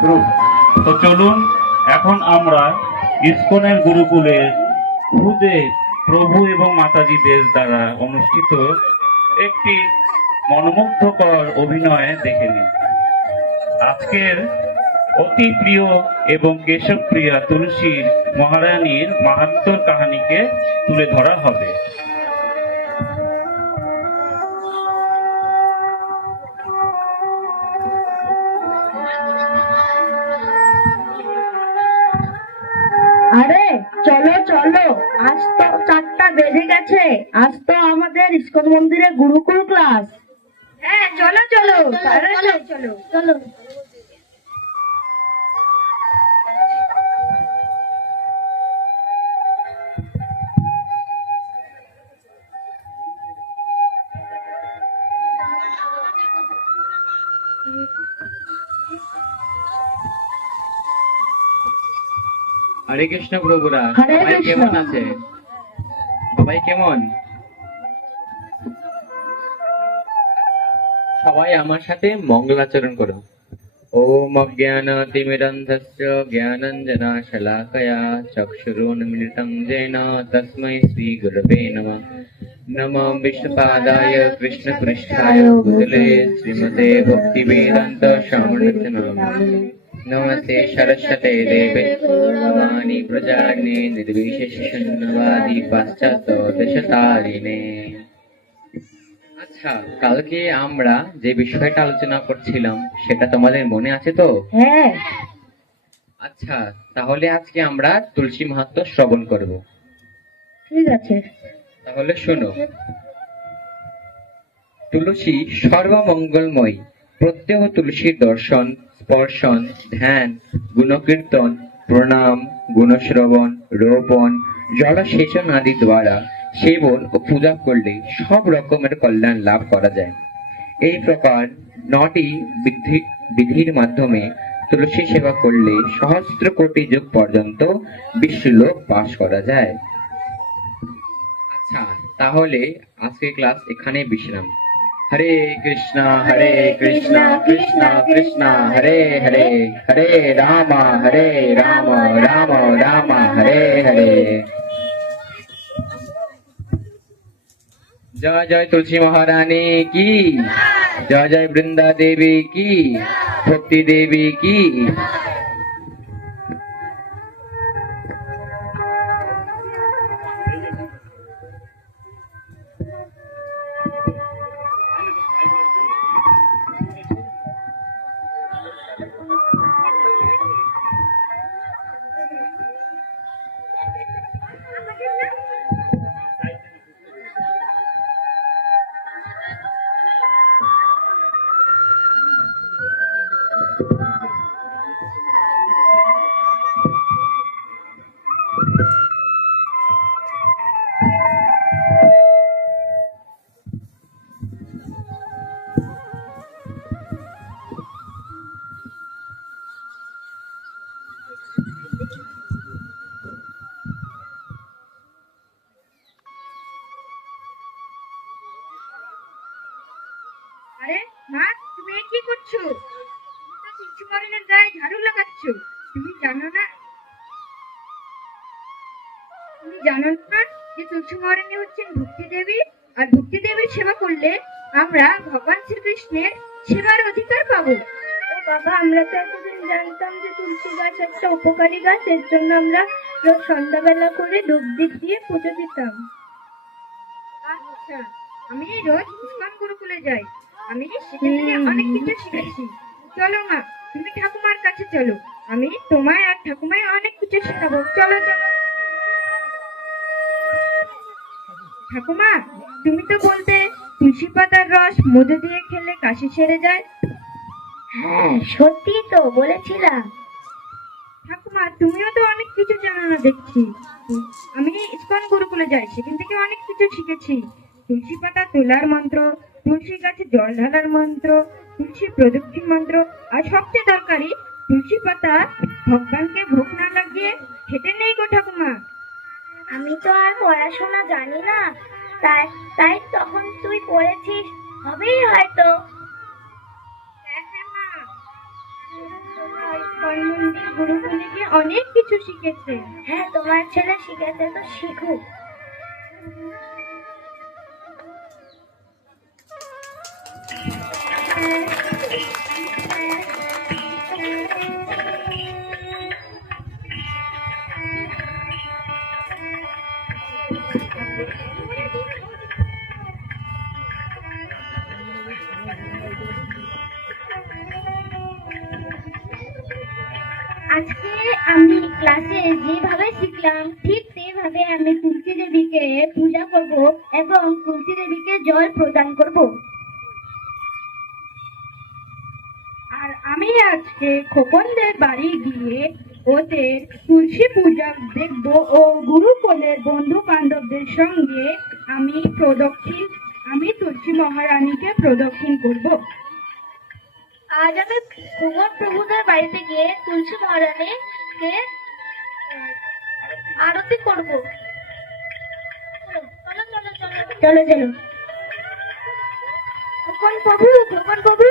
তো চলুন এখন আমরা ইসকনের গুরুকুলের খুদে প্রভু এবং মাতাজিদের দ্বারা অনুষ্ঠিত একটি মনোমুগ্ধকর অভিনয় দেখে নিন। আজকের অতি প্রিয় এবং কেশবপ্রিয়া তুলসীর মহারানীর মাহাত্ম্যর কাহিনীকে তুলে ধরা হবে। আরে চলো চলো, আজ তো 4টা বেজে গেছে। আজ তো আমাদের ইস্কন মন্দিরে গুরুকুল ক্লাস। হ্যাঁ চলো চলো তাড়াতাড়ি চলো চলো। হরে কৃষ্ণ প্রভুরা, হরে সবাই কৃষ্ণ। কেমন আছে? সবাই কেমন? সবাই আমার সাথে মঙ্গলাচরণ করো। ওম অজ্ঞানতিমিরন্ধস্য জ্ঞানাঞ্জনশলাকয়া চক্ষুरुन्मिलितं येन तस्मै श्रीगुरवे नमः। नमो विष्णुपादाय कृष्णपृष्ठाय भूतले श्रीमते भक्तिवेदान्त स्वामिनिति नामिने। नमस्ते सरस्वते देवे गौरवाणी प्रचारिणे निर्विशेष शून्यवादी पाश्चात्य देशतारिणे। আচ্ছা, কালকে আমরা যে বিষয়টা আলোচনা করছিলাম সেটা তোমাদের মনে আছে তো? হ্যাঁ। আচ্ছা, তাহলে আজকে আমরা তুলসী মাহাত্ম্য শ্রবণ করব। ঠিক আছে। তাহলে শোনো। তুলসী সর্বমঙ্গলময়। প্রত্যহ তুলসীর দর্শন, স্পর্শন, ধ্যান, গুণকীর্তন, প্রণাম, গুণশ্রবণ, রোপণ, জলসেচন আদি দ্বারা সেবন ও পূজা করলে সব রকমের কল্যাণ লাভ করা যায়। এই প্রকার 9টি বিধির মাধ্যমে তুলসী সেবা করলে সহস্র কোটি যুগ পর্যন্ত বিশ্বলোক বাস করা যায়। আচ্ছা, তাহলে আজকে ক্লাস এখানে বিশ্রাম। হরে কৃষ্ণ কৃষ্ণ কৃষ্ণ হরে হরে, হরে রাম রাম রাম হরে হরে। জয় জয় তুলসী মহারানী কি, জয় জয় বৃন্দা দেবী কি, ভক্তি দেবী কি। আরে মা, তুমি এ কি করছো? তুমি তো তুলসী মরণের গায়ে ঝাড়ু লাগাচ্ছ। তুমি জানো না যে তুলসী মহারানী হচ্ছেন ভক্তি দেবী, আর ভক্তি দেবীর সেবা করলে আমরা ভগবান শ্রীকৃষ্ণের সেবার অধিকার পাবো। ও বাবা, আমরা তো এতদিন জানতাম যে তুলসী গাছ একটা উপকারী গাছ, এর জন্য আমরা রোজ সন্ধ্যাবেলা করে ধূপ দীপ দিয়ে পুজো দিতাম। আচ্ছা, আমি রোজ ইস্কন গুরুকুলে যাই। আমি সেখান থেকে অনেক কিছু শিখেছি। চলো মা, তুমি ঠাকুমার কাছে চলো। আমি তোমায় আর ঠাকুমায় অনেক কিছু শেখাবো। চলো চলো। ঠাকুমা, তুমি তো বলতে তুলসী পাতার রস মধু দিয়ে খেলে কাশি সেরে যায়। হ্যাঁ, সত্যি তো বলেছিলাম। ঠাকুমা, তুমিও তো অনেক কিছু জানো না দেখছি। আমি ইস্কন গুরুকুলে যাই, সেখান থেকে অনেক কিছু শিখেছি। তুলসী পাতা তোলার মন্ত্র, তুলসী গাছে জল ঢালার মন্ত্র, তুলসী প্রদক্ষিণ মন্ত্র, আর সবচেয়ে দরকারি তুলসী পাতা ভগবানকে ভোগ না লাগিয়ে খেতে নেই গো ঠাকুমা। আমি তো আর পড়াশোনা জানি না, তাই তাই তখন তুই পড়েছিস, হবেই হয়তো। হ্যাঁ হ্যাঁ মা। ইস্কন মন্দির গুরুকুলে গিয়ে অনেক কিছু শিখেছে। হ্যাঁ, তোমার ছেলে শিখেছে তো শিখুক। আজকে আমি ক্লাসে যেভাবে শিখলাম ঠিক সেভাবে আমি তুলসী দেবীকে পূজা করব এবং তুলসী দেবীকে জল প্রদান করব। আর আমি আজকে খোকনদের বাড়ি গিয়ে ওদের তুলসী পূজা দেখব ও গুরুকুলের বন্ধু বান্ধবদের সঙ্গে আমি তুলসী মহারানীকে প্রদক্ষিণ করব। আজ আমি ভগবান প্রভুদের বাড়িতে গিয়ে তুলসী মহারানীকে আরতি করবো। চলো চলো চলো চলো চলো। খোকন প্রভু, খোকন প্রভু,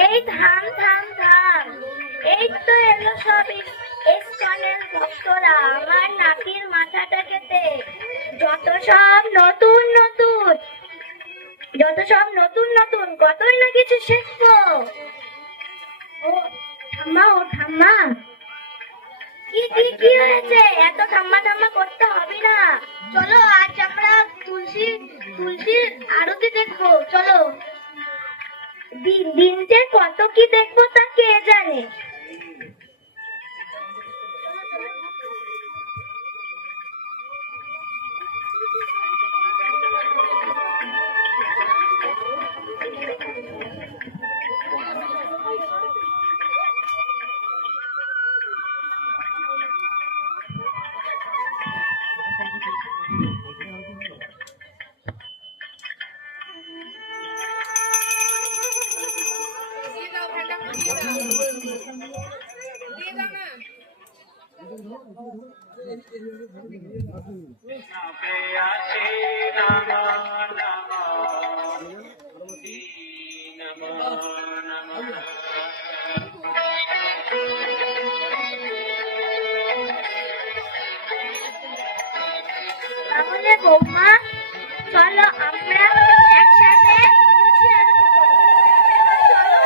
এই থাম থাম থাম, এই তো এলো সব ইস্কনের ভক্তরা আমার নাতির মাথাটা কেটে। যত সব নতুন নতুন কতই না কিছু শিখবো। ও ঠাম্মা, কি হয়েছে? এত ঠাম্মা করতে হবে না। চলো আজ আমরা তুলসীর আরতি দেখবো। চলো। দিন যে কত কি দেখবো তা কে জানে। তাহলে বৌমা চলো আমরা একসাথে তুলসী আরতি করি। চলো।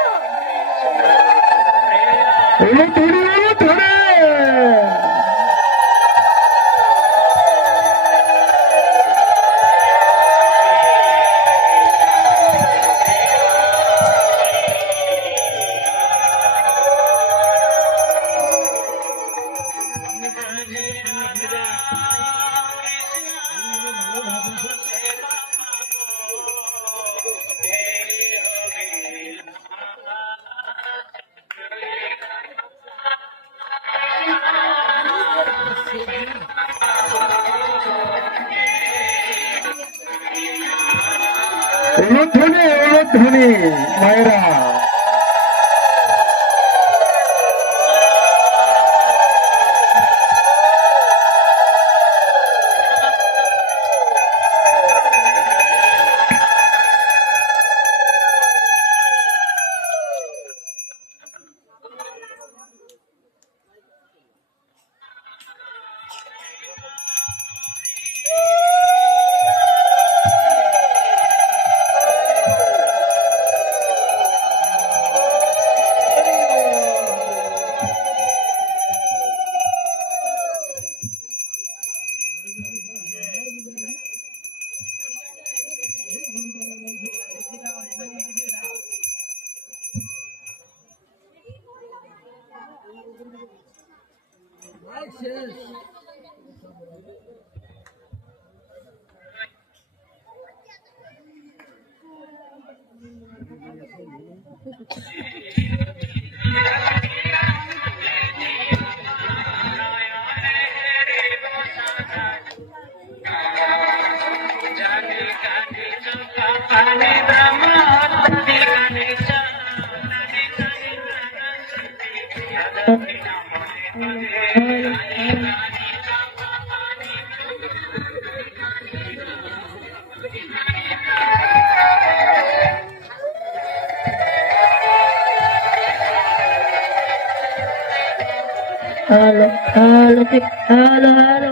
উলুধ্বনি মায়েরা। Hello hello hello hello.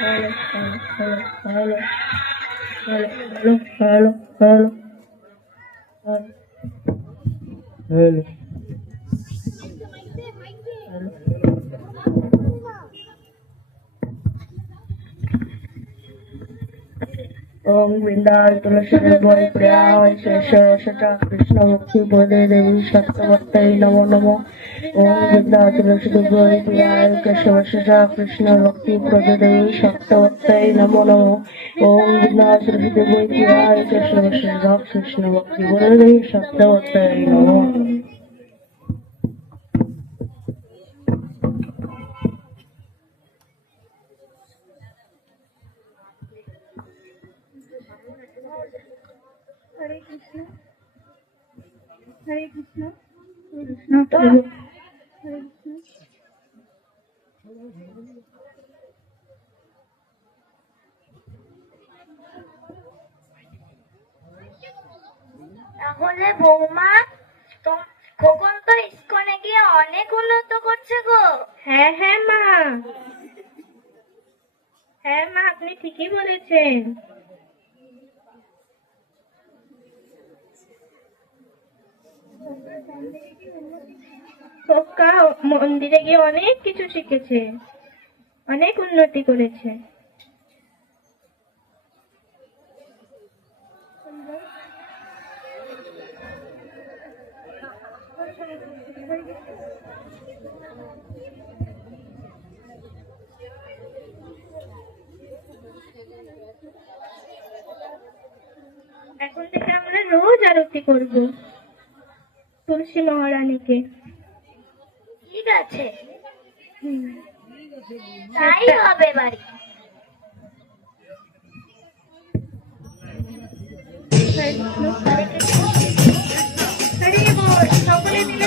Hello, hello, hello, hello, hello, hello, hello, hello, hello. ओम वृंदावन तुलसी देवाय प्रियाय शेष सचा कृष्ण भक्ति बोले देवी सत्यवत्तै नमो नमो। ओम वृंदावन तुलसी देवाय प्रियाय केशव सचा कृष्ण भक्ति बोले देवी सत्यवत्तै नमो नमो। ओम वृंदावन तुलसी देवाय प्रियाय केशव सचा कृष्ण भक्ति बोले देवी सत्यवत्तै नमो नमो। हरे कृष्ण हरे कृष्ण कृष्ण हरे कृष्ण। তাহলে বৌমা খোকন তো ইস্কনে গিয়ে অনেক উন্নত করছে গো। হ্যাঁ হ্যাঁ মা, হ্যাঁ মা, আপনি ঠিকই বলেছেন। খোকা মন্দিরে গিয়ে অনেক কিছু শিখেছে, অনেক উন্নতি করেছে। এখন থেকে আমরা রোজ আরতি করব তুলসী মহারানীকে। ঠিক আছে, তাই হবে বাড়ি। হরে কৃষ্ণ, হরে বল, সকলে মিলে